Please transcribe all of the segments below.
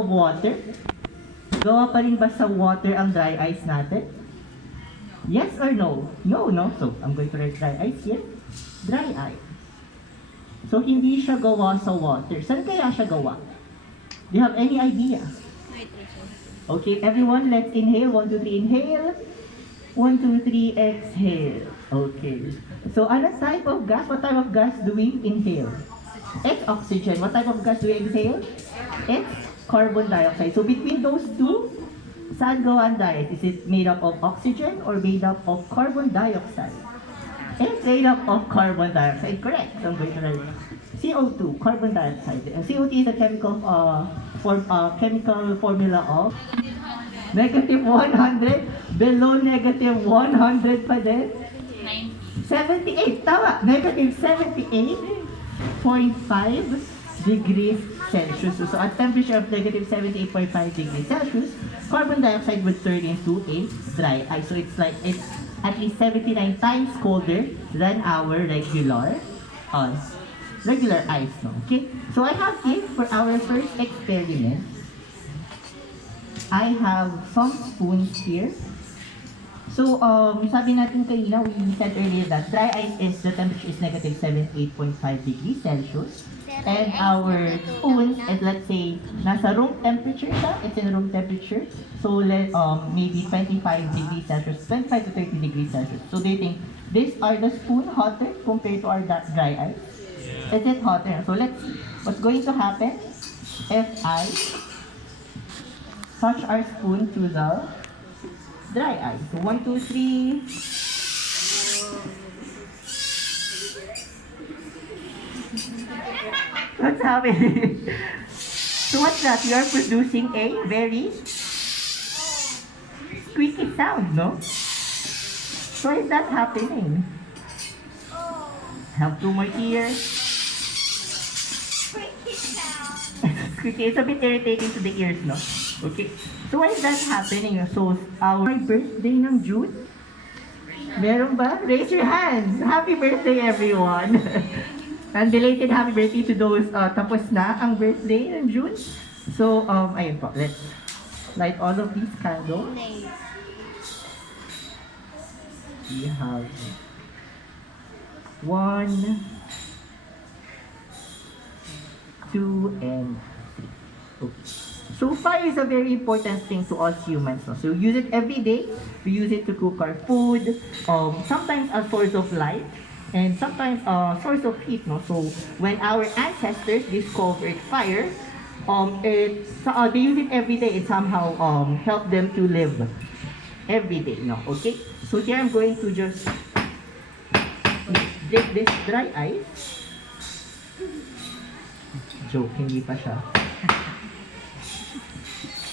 of water? Gawa pa rin ba sa water ang dry ice natin? Yes or no? No, no. So, I'm going to write dry ice here. Dry ice. So, hindi siya gawa sa water. Saan kaya siya gawa? Do you have any idea? Okay, everyone, let's inhale. 1, 2, 3, inhale. 1, 2, 3, exhale. Okay. So, ano type of gas? What type of gas do we inhale? It's oxygen. What type of gas do we exhale? It's carbon dioxide. So, between those two, saan gawa ang diet? Is it made up of oxygen or made up of carbon dioxide? It's made up of carbon dioxide. Correct. So, I'm going to write CO2, carbon dioxide. CO2 is a chemical formula of negative 100, below negative 100 pa din. 78, tama. Negative 78.5 degrees Celsius. So at temperature of negative 78.5 degrees Celsius, carbon dioxide would turn into a dry ice. So it's at least 79 times colder than our regular ice. No? Okay? So I have here for our first experiment, I have some spoons here. So, sabi natin kanina, we said earlier that dry ice is, the temperature is negative 78.5 degrees Celsius. And our spoons is, let's say, nasa room temperature siya. It's in room temperature. So, maybe 25 degrees Celsius, 25 to 30 degrees Celsius. So, they think, these are the spoon hotter compared to our dry ice? Is it hotter? So, let's see. What's going to happen if I touch our spoon to the dry ice? So 1, 2, 3. What's happening? So what's that? You are producing a very squeaky sound, no? So is that happening? Have 2 more here. Squeaky. It's a bit irritating to the ears, no? Okay. So why is that happening? So, our birthday ng June? Meron ba? Raise your hands! Happy birthday, everyone! And belated happy birthday to those tapos na ang birthday ng June. So, ayun po. Let's light all of these candles. We have 1, 2, and 3. Okay. So fire is a very important thing to us humans. No? So we use it every day. We use it to cook our food. Sometimes a source of light, and sometimes a source of heat. No? So when our ancestors discovered fire, they use it every day. It somehow helped them to live every day. No? Okay. So here I'm going to just take this dry ice. Joke, hindi pa siya.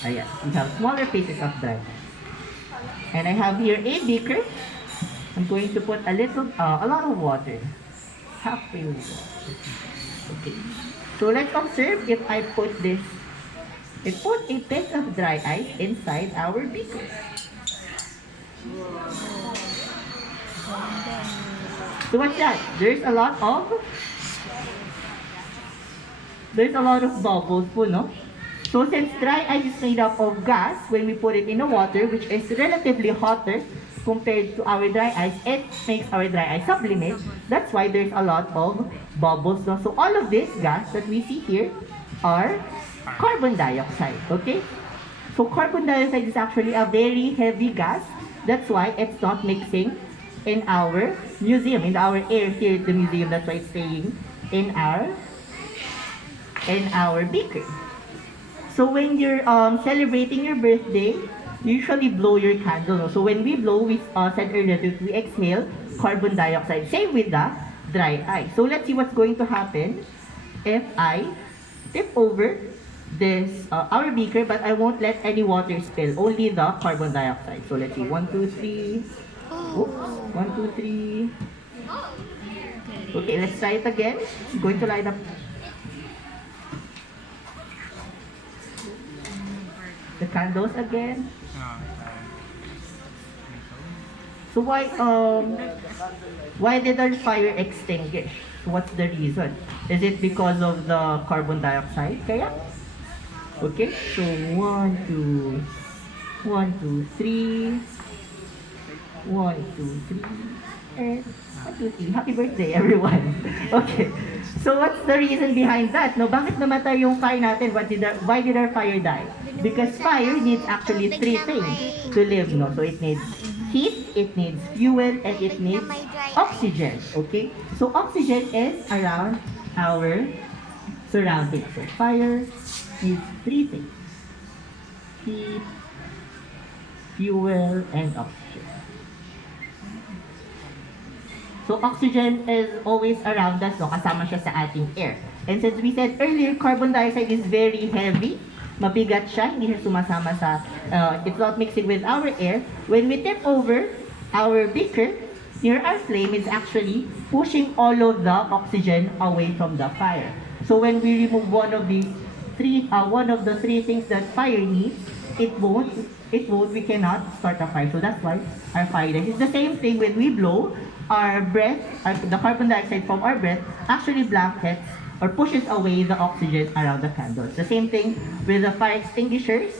Ayan, we have smaller pieces of dry ice. And I have here a beaker. I'm going to put a lot of water. Halfway water. Okay. So let's observe if I put a piece of dry ice inside our beaker. So what's that? There's a lot of bubbles po, no? So since dry ice is made up of gas, when we put it in the water, which is relatively hotter compared to our dry ice, it makes our dry ice sublimate. That's why there's a lot of bubbles. No? So all of this gas that we see here are carbon dioxide. Okay? So carbon dioxide is actually a very heavy gas. That's why it's not mixing in our museum, in our air here at the museum. That's why it's staying in our beaker. So when you're celebrating your birthday, you usually blow your candle. No? So when we blow, we said earlier that we exhale carbon dioxide. Same with the dry ice. So let's see what's going to happen if I tip over this our beaker, but I won't let any water spill, only the carbon dioxide. So let's see, 1, 2, 3. Oops, 1, 2, 3. Okay, let's try it again. I'm going to light up the candles again. So why did our fire extinguish? What's the reason? Is it because of the carbon dioxide? Kaya? Okay, so 1, 2, 3, 1, 2, 3, and 1, 2, 3. Happy birthday, everyone. Okay, so what's the reason behind that? No, bakit namatay yung fire natin? Why did our fire die? Because fire needs actually three things to live, no? So it needs heat, it needs fuel, and it needs oxygen. Okay, so oxygen is around our surroundings. So fire needs three things: heat, fuel, and oxygen. So oxygen is always around us, no? Kasama siya sa ating air. And since we said earlier, carbon dioxide is very heavy, mabigat siya, hindi siya sumasama sa, it's not mixing with our air. When we tip over, our beaker near our flame is actually pushing all of the oxygen away from the fire. So when we remove one of the three things that fire needs, we cannot start a fire. So that's why our fire dies. It's the same thing when we blow, our breath, the carbon dioxide from our breath actually blankets or pushes away the oxygen around the candle. The same thing with the fire extinguishers.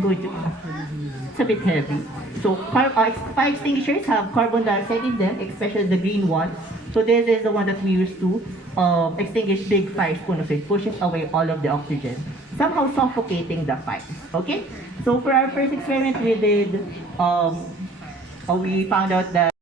It's a bit heavy. So fire extinguishers have carbon dioxide in them, especially the green ones. So this is the one that we use to extinguish big fires. So it pushes away all of the oxygen, somehow suffocating the fire. Okay? So for our first experiment, we found out that